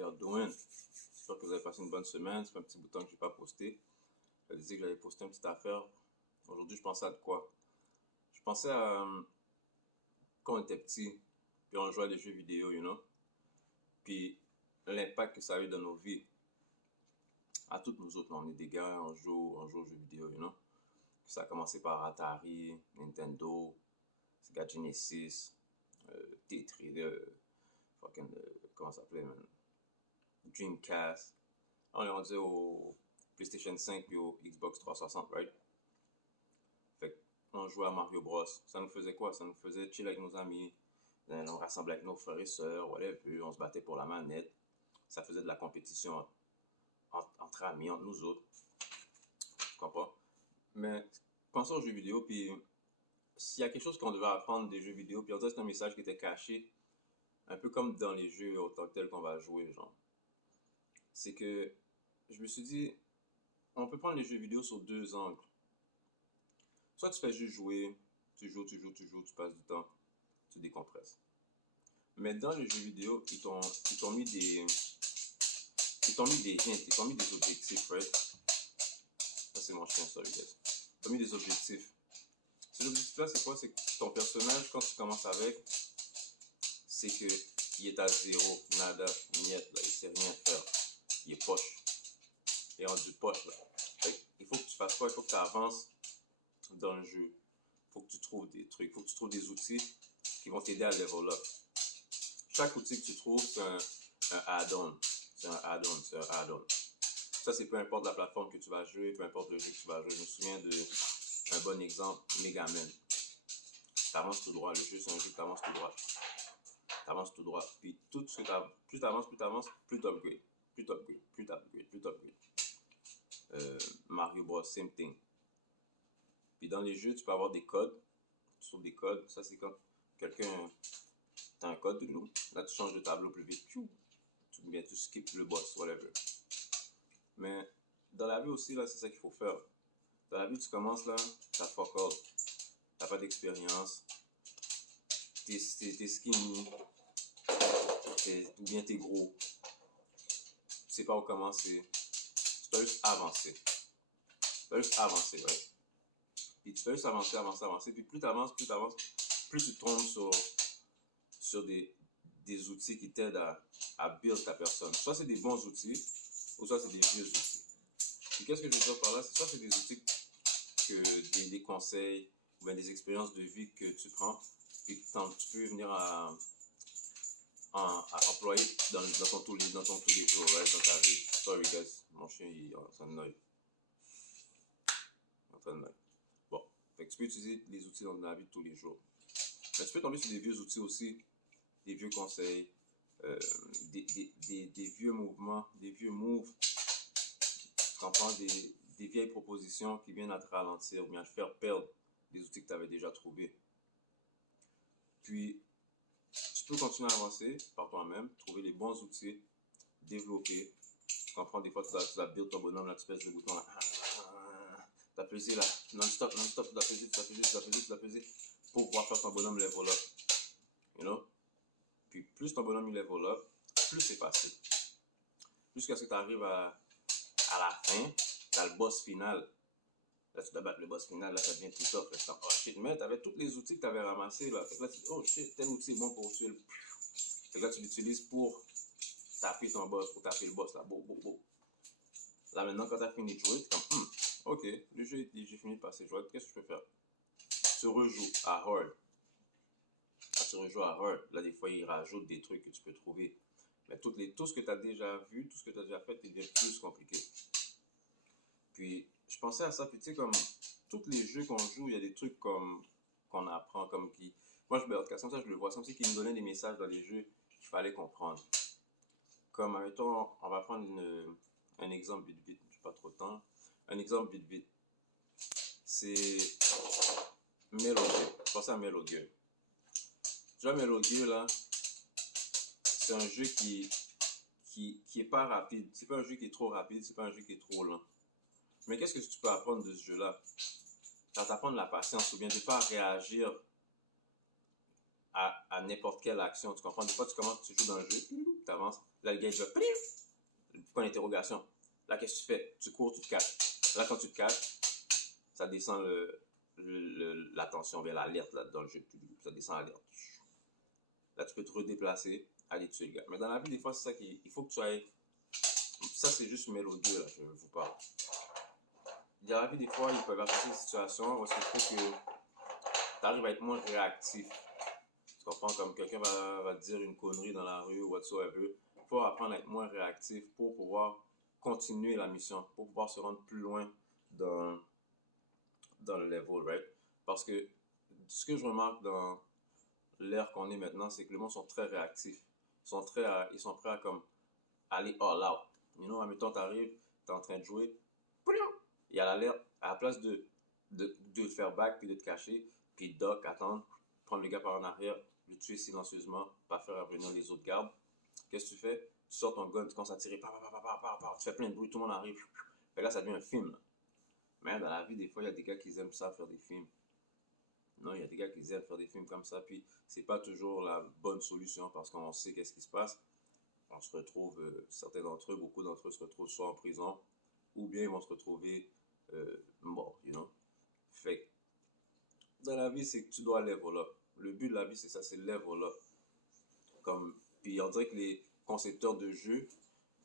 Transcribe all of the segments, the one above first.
y'all doing? J'espère que vous avez passé une bonne semaine. Ça fait un petit bout de temps que je n'ai pas posté. Je disais que j'allais poster une petite affaire. Aujourd'hui, je pensais à de quoi? Je pensais à quand on était petit, puis on jouait à des jeux vidéo, puis l'impact que ça a eu dans nos vies. À toutes nous autres, là, on est des gars, on joue aux jeux vidéo. Ça a commencé par Atari, Nintendo, Sega Genesis, Tetris, comment ça s'appelait, man? Dreamcast. On est rendu au PlayStation 5 puis au Xbox 360, right? Fait qu'on jouait à Mario Bros. Ça nous faisait quoi? Ça nous faisait chill avec nos amis, on rassemblait avec nos frères et sœurs, whatever, on se battait pour la manette. Ça faisait de la compétition entre amis, entre nous autres. Je comprends. Mais pensons aux jeux vidéo, puis s'il y a quelque chose qu'on devait apprendre des jeux vidéo, puis on dirait que c'est un message qui était caché, un peu comme dans les jeux autant que tel qu'on va jouer, genre. C'est que je me suis dit, on peut prendre les jeux vidéo sur deux angles. Soit tu fais juste jouer, tu joues, tu passes du temps, tu décompresses. Mais dans les jeux vidéo, ils t'ont mis des hints, ils t'ont mis des objectifs, right? Ça c'est mon chien, sorry guys. Ils t'ont mis des objectifs. Ces objectifs-là, c'est quoi? C'est que ton personnage, quand tu commences avec, c'est que il est à zéro, nada, niet, là, il sait rien faire. Il est poche. Il est rendu poche, là. Fait, il faut que tu fasses quoi? Il faut que tu avances dans le jeu. Il faut que tu trouves des trucs. Il faut que tu trouves des outils qui vont t'aider à level up. Chaque outil que tu trouves, c'est un add-on. C'est un add-on. Ça, c'est peu importe la plateforme que tu vas jouer, peu importe le jeu que tu vas jouer. Je me souviens d'un bon exemple, Megaman. Tu avances tout droit. Le jeu, c'est un jeu que tu avances tout droit. Tu avances tout droit. Puis tout ce que plus tu avances, plus tu upgrades. Plus tu upgrades. Mario Bros, same thing. Puis dans les jeux, tu peux avoir des codes. Tu trouves des codes. Ça, c'est quand quelqu'un... T'as un code, là, tu changes de tableau plus vite. Tu skips le boss, whatever. Mais dans la vie aussi, là, c'est ça qu'il faut faire. Dans la vie, tu commences, là, t'as fuck all. T'as pas d'expérience. T'es skinny. Ou bien t'es gros. Tu sais pas où commencer. Tu dois juste avancer. Ouais. Puis tu fais juste avancer. Puis plus tu avances, plus tu tombes sur des outils qui t'aident à build ta personne. Soit c'est des bons outils, ou soit c'est des vieux outils. Puis qu'est-ce que je veux dire par là? Soit c'est des outils des conseils, ou bien des expériences de vie que tu prends, puis tu peux venir à employer dans ton tous les jours, right, dans ta vie. Sorry guys, mon chien il est en train de noyer. Bon, fait que tu peux utiliser les outils dans la vie de tous les jours. Mais tu peux tomber sur des vieux outils aussi, des vieux conseils, des vieux mouvements, des vieux moves. Tu comprends, des vieilles propositions qui viennent à te ralentir ou bien à te faire perdre des outils que tu avais déjà trouvés. Puis, tu peux continuer à avancer par toi-même, trouver les bons outils, développer. Tu comprends, des fois, tu dois build ton bonhomme, là, tu pèses le bouton, là. Tu as pesé, là, non-stop, tu dois peser pour pouvoir faire ton bonhomme level up. You know? Puis, plus ton bonhomme il level up, plus c'est facile. Jusqu'à ce que tu arrives à la fin, tu as le boss final. Là, tu dois battre le boss final, là, ça devient tout top. Là, oh shit, mais tu avais tous les outils que tu avais ramassés. Là, là, tu dis, oh shit, tel outil est bon pour tuer le. Fait que là, tu l'utilises pour taper ton boss, pour taper le boss. Là, Là, maintenant, quand tu as fini de jouer, tu es comme, ok, le jeu, j'ai fini de passer jouer, qu'est-ce que je peux faire? Tu rejoues à hard. Quand tu rejoues à hard, là, des fois, il rajoute des trucs que tu peux trouver. Mais tout ce que tu as déjà vu, tout ce que tu as déjà fait, devient plus compliqué. Puis, je pensais à ça, puis tu sais, comme tous les jeux qu'on joue, il y a des trucs qu'on apprend, comme qui... Moi, comme ça, je le vois, comme si qu'ils me donnaient des messages dans les jeux qu'il fallait comprendre. Comme, mettons, on va prendre un exemple vite, je n'ai pas trop de temps. Un exemple vite. C'est Metal Gear. Je pensais à Metal Gear. Tu vois, Metal Gear, là, c'est un jeu qui est pas rapide. C'est pas un jeu qui est trop rapide, c'est pas un jeu qui est trop lent. Mais qu'est-ce que tu peux apprendre de ce jeu-là? Ça t'apprend de la patience ou bien de ne pas réagir à n'importe quelle action. Tu comprends? Des fois, tu commences, tu joues dans le jeu, tu avances. Là, le gars, il dit, point d'interrogation. Là, qu'est-ce que tu fais? Tu cours, tu te caches. Là, quand tu te caches, ça descend la tension vers l'alerte là, dans le jeu. Ça descend l'alerte. Là, tu peux te redéplacer, aller tuer le gars. Mais dans la vie, des fois, c'est ça qu'il faut que tu ailles. Ça, c'est juste mélodieux, là, je vous parle. Dans la vie, des fois, il peut y avoir des situations où il faut que tu arrives à être moins réactif. Tu comprends? Comme quelqu'un va te dire une connerie dans la rue ou whatsoever. Il faut apprendre à être moins réactif pour pouvoir continuer la mission, pour pouvoir se rendre plus loin dans le level, right? Parce que ce que je remarque dans l'ère qu'on est maintenant, c'est que le monde sont très réactifs. Ils sont prêts à comme aller all out. You know, admettons, t'arrives, t'es en train de jouer, il y a l'alerte, à la place de faire back puis de te cacher, puis duck, attendre, prendre le gars par en arrière, le tuer silencieusement, pas faire revenir les autres gardes. Qu'est-ce que tu fais? Tu sors ton gun, tu commences à tirer, tu fais plein de bruit, tout le monde arrive. Et là, ça devient un film. Là. Mais dans la vie, des fois, il y a des gars qui aiment ça faire des films. Non, il y a des gars qui aiment faire des films comme ça, puis c'est pas toujours la bonne solution parce qu'on sait qu'est-ce qui se passe. On se retrouve, certains d'entre eux, beaucoup d'entre eux se retrouvent soit en prison ou bien ils vont se retrouver morts, you know. Fait que dans la vie, c'est que tu dois level up. Le but de la vie, c'est ça, c'est level up. Puis on dirait que les concepteurs de jeux,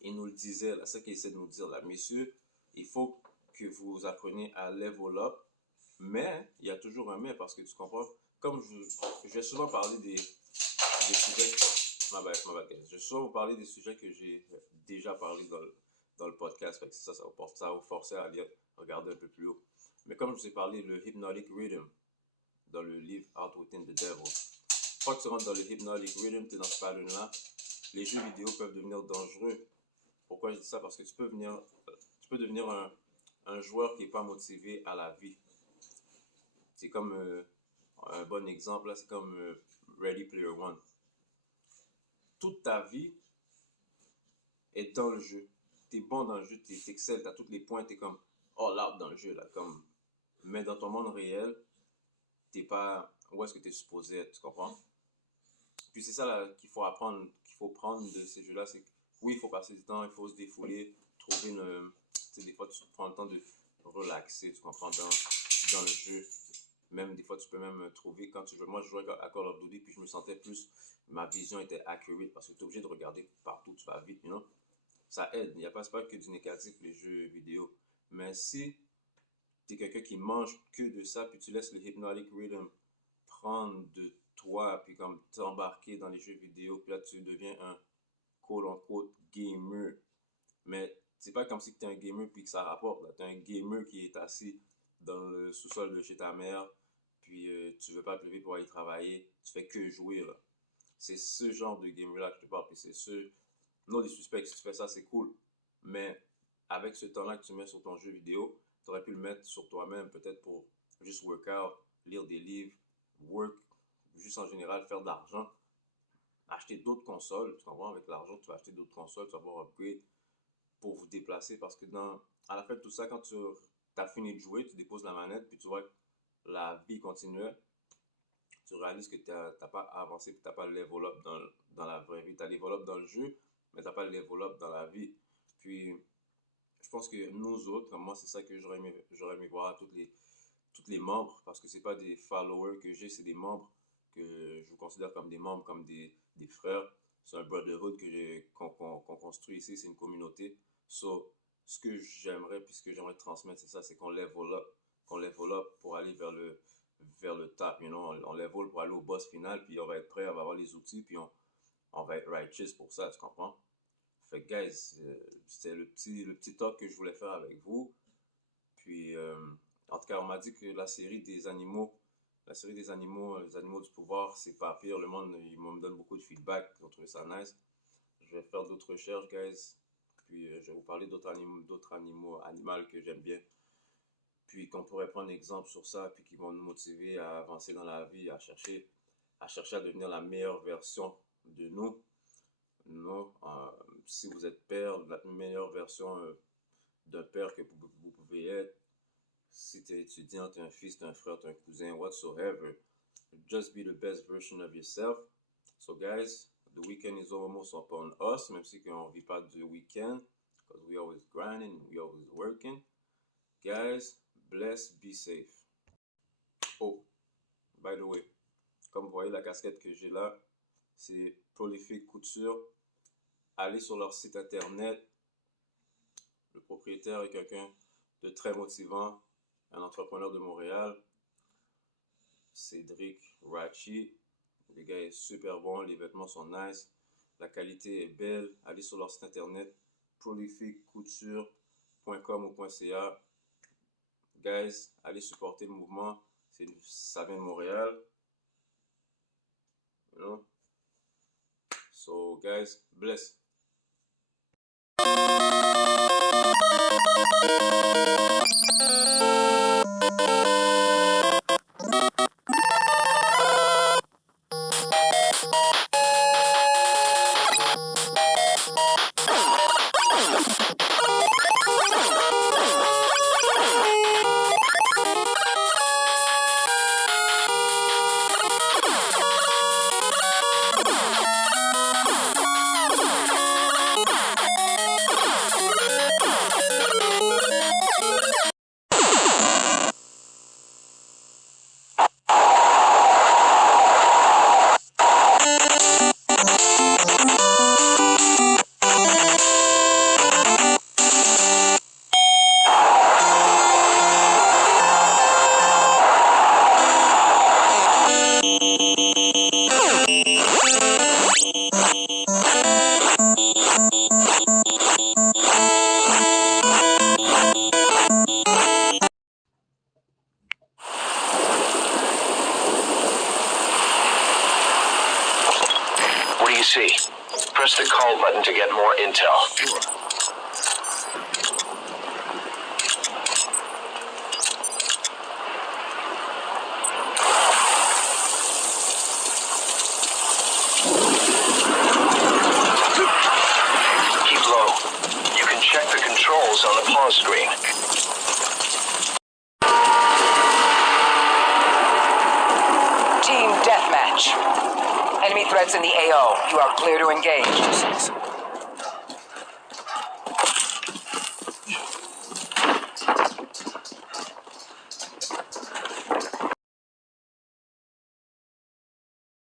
ils nous le disaient, là, c'est ça qu'ils essaient de nous dire là. Messieurs, il faut que vous appreniez à level up, mais il y a toujours un mais parce que tu comprends, comme je vais souvent parler des sujets, ma bad, je vais souvent vous parler des sujets que j'ai déjà parlé dans le podcast, fait que ça va vous forcer à aller regarder un peu plus haut. Mais comme je vous ai parlé, le Hypnotic Rhythm, dans le livre Out Within the Devil, une fois que tu rentres dans le Hypnotic Rhythm, tu es dans ce pattern-là, les jeux vidéo peuvent devenir dangereux. Pourquoi je dis ça? Parce que tu peux devenir un joueur qui n'est pas motivé à la vie. C'est comme un bon exemple, là, c'est comme Ready Player One. Toute ta vie est dans le jeu. Tu es bon dans le jeu, tu excelles, tu as tous les points, tu es comme all out dans le jeu. Là, comme... Mais dans ton monde réel, tu n'es pas où est-ce que tu es supposé être, tu comprends? Puis c'est ça là, qu'il faut apprendre, qu'il faut prendre de ces jeux-là, c'est que oui, il faut passer du temps, il faut se défouler, trouver une... Tu sais, des fois, tu prends le temps de relaxer, tu comprends, dans le jeu. Même des fois, tu peux même trouver, quand tu joues, moi je jouais à Call of Duty, puis je me sentais plus, ma vision était accurate, parce que tu es obligé de regarder partout, tu vas vite, you know? Ça aide, il n'y a pas que du négatif, les jeux vidéo. Mais si tu es quelqu'un qui mange que de ça, puis tu laisses le Hypnotic Rhythm prendre de toi, puis comme t'embarquer dans les jeux vidéo, puis là tu deviens un quote-unquote gamer. Mais c'est pas comme si tu es un gamer puis que ça rapporte. Tu es un gamer qui est assis dans le sous-sol de chez ta mère, puis tu veux pas te lever pour aller travailler, tu fais que jouer là. C'est ce genre de gamer-là que je te parle, puis c'est ce... Non, des suspects, si tu fais ça, c'est cool. Mais avec ce temps-là que tu mets sur ton jeu vidéo, tu aurais pu le mettre sur toi-même, peut-être pour juste workout, lire des livres, work, juste en général, faire de l'argent, acheter d'autres consoles. Tu comprends? Avec l'argent, tu vas acheter d'autres consoles, tu vas avoir upgrade pour vous déplacer parce que à la fin de tout ça, quand tu as fini de jouer, tu déposes la manette, puis tu vois que la vie continuait, tu réalises que tu n'as pas avancé, tu n'as pas level up dans la vraie vie. Tu as level up dans le jeu, mais tu n'as pas level up dans la vie. Puis, je pense que nous autres, moi, c'est ça que j'aurais aimé voir tous les membres, parce que c'est pas des followers que j'ai, c'est des membres que je vous considère comme des membres, comme des frères. C'est un brotherhood qu'on construit ici, c'est une communauté. So, ce que j'aimerais, puis ce que j'aimerais transmettre, c'est ça, c'est qu'on level up pour aller vers le top, you know, on level pour aller au boss final, puis on va être prêt, on va avoir les outils, puis on va être righteous pour ça, tu comprends? Fait que, guys, c'était le petit talk que je voulais faire avec vous. Puis, en tout cas, on m'a dit que la série des animaux, les animaux du pouvoir, c'est pas pire. Le monde, il me donne beaucoup de feedback. Ils ont trouvé ça nice. Je vais faire d'autres recherches, guys. Puis, je vais vous parler d'autres animaux que j'aime bien. Puis, qu'on pourrait prendre exemple sur ça, puis qui vont nous motiver à avancer dans la vie, à chercher à devenir la meilleure version de nous. Non, si vous êtes père, la meilleure version d'un père que vous pouvez être. Si tu es étudiant, tu es un fils, tu es un frère, tu es un cousin, whatsoever. Just be the best version of yourself. So guys, The weekend is almost upon us, même si on ne vit pas du week-end, because we always grinding, we always working. Guys, bless, be safe. Oh, by the way, comme vous voyez, la casquette que j'ai là, c'est Prolific Couture. Allez sur leur site internet. Le propriétaire est quelqu'un de très motivant, un entrepreneur de Montréal, Cédric Rachi. Le gars est super bon, les vêtements sont nice, la qualité est belle. Allez sur leur site internet prolificcouture.com ou .ca. Guys, allez supporter le mouvement, ça vient de Montréal. You know? So guys, bless. What do you see? Press the call button to get more intel. Keep low. You can check the controls on the pause screen. Team Deathmatch. Enemy threats in the AO. You are clear to engage.